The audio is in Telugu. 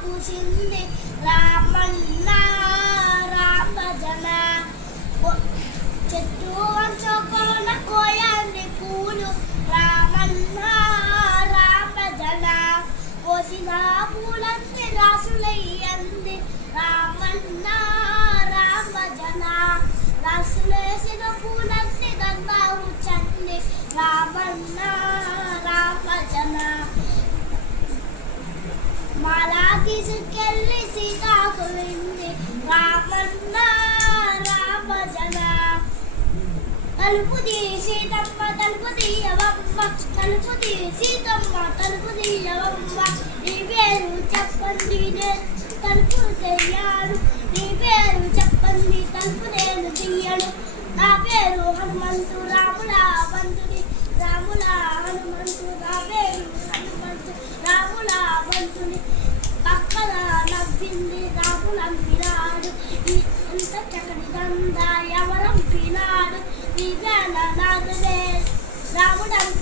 పూసింది రామన్న రామజన చెట్టు వంచుకోన కోయండి పూలు రామన్న రామజన కోసిన పూలన్నీ రాసులయ్యంది రామన్న రామజన రాసులేసిన పూలన్నీ గంగా ఉచండి రామన్న రామజన మాలా తీసుకెళ్ళి సీతాకు వింది రామన్న రామజన తలుపు సీతమ్మ తలుపు తీయవమ్మ తలుపు సీతమ్మ తలుపు తీయవమ్మ నీ పేరు చెప్పండి తలుపు తీయాడు నీ పేరు చెప్పండి తలుపు నేను తీయడు నా పేరు హనుమంతు రాముల బంధుని రాముల హనుమంతు నా పేరు హనుమంతు రాముల బంధుని పక్కన నవ్వింది రాములంపినాడు ఇంత చక్కని దంద ఎవరంపినాడు నీ వేళ నాదులే రాముడంత